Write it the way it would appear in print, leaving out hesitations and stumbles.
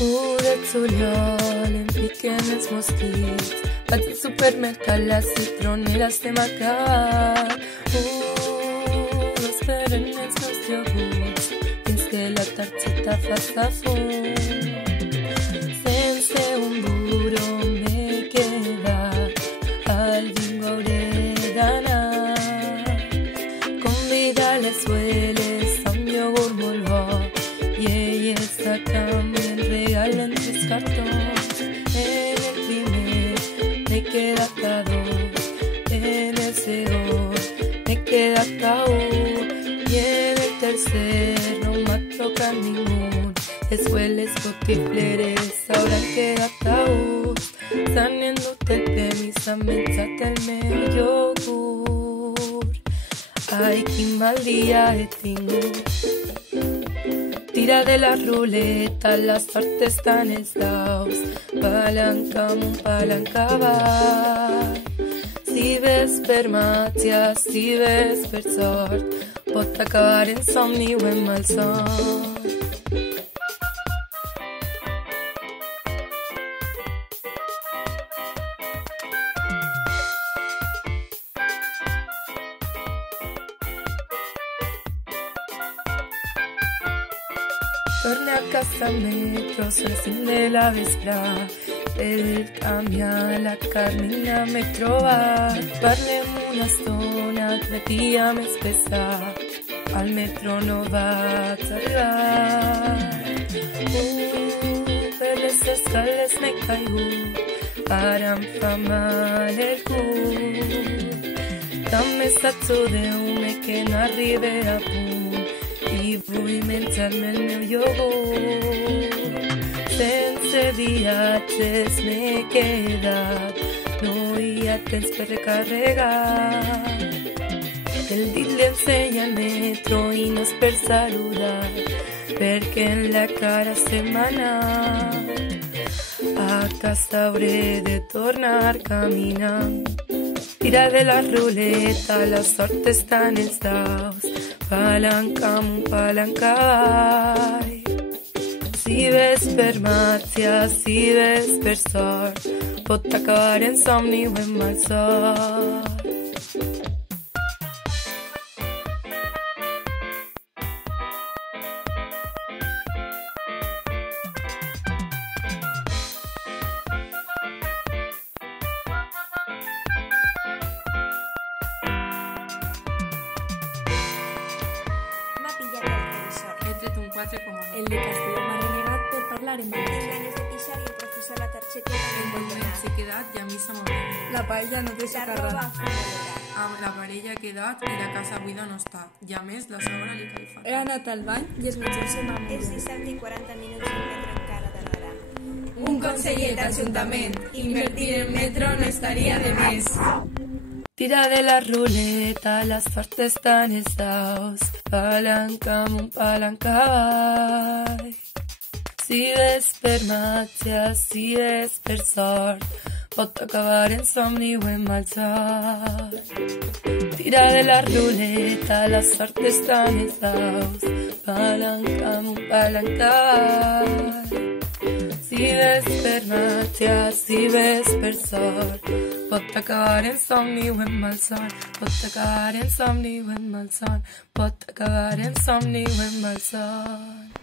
Uret juliol, impliquen els mosquits. Vaig al supermercat, les citroneres de macar. Esperen els meus iogurts fins que la targeta faça fum. Sense un duro m'he quedat, al bingo hauré d'anar. Convida les sueles a un iogurt molt bo i elles a canvi em regalen 3 cartons. En el primer m'he quedat a 2, en el segon m'he quedat a 1 i en el tercer no m'ha tocat ningú. Les sueles botifleres haurán quedat a ús. S'han endut el premi, s'han menjat el meu iogurt. Ai, quin mal dia he tingut. Tira de la ruleta, la sort està en els daus. Palanca amunt, palanca avall. Si ves per màgia, si ves per sort, pot acabar en somni o en malson. Torne a casa al metro, sol fin de la vespre. El camí a la Carmina m'he trobat. Parlem una estona, que dia més pesat. Al metro no vaig arribar. Per les escales m'he caigut, ara em fa mal el cul. Tant missatge d'home que no arribe a punt i vull menjar-me el meu iogurt. Sense viatges m'he quedat, no hi ha temps per recarregar. El dit l'ensenya al metro i no és per saludar, perquè en la cara se m'ha anat. A casa hauré de tornar caminant. Tira de la ruleta, la sort està en els daus. Palanca amunt, palanca avall. Si ves per màgia, si ves per sort, pot acabar en somni o en malsort. M'ha pillat el revisor. He tret un 4,9. El de Castelló m'ha renegat per parlar en Tinc valencià. ganes de pixar i el professor la targeta El no moviment s'ha quedat i a mi se m'ha oblidat. La paella no té La socarrat. roba fumolera. La parella ha quedat i la casa buida no està. I a més, la segona li cal He fatal. anat al bany i els metges se m'han És mullat. 17 i 40 minuts i el metro encara tardarà. Un conseller d'Ajuntament, invertir en metro no estaria de més. Tira de la ruleta, la sort està en els daus. Palanca amunt, palanca avall. Si ves per màgia, si ves per sort, pot acabar en somni o en malsort. Tira de la ruleta, la sort està en els daus. Palanca amunt, palanca avall. Si ves per màgia, si ves per sort, pot acabar en somni o en malson. Pot acabar en somni o en malson. Pot acabar en somni o en malson.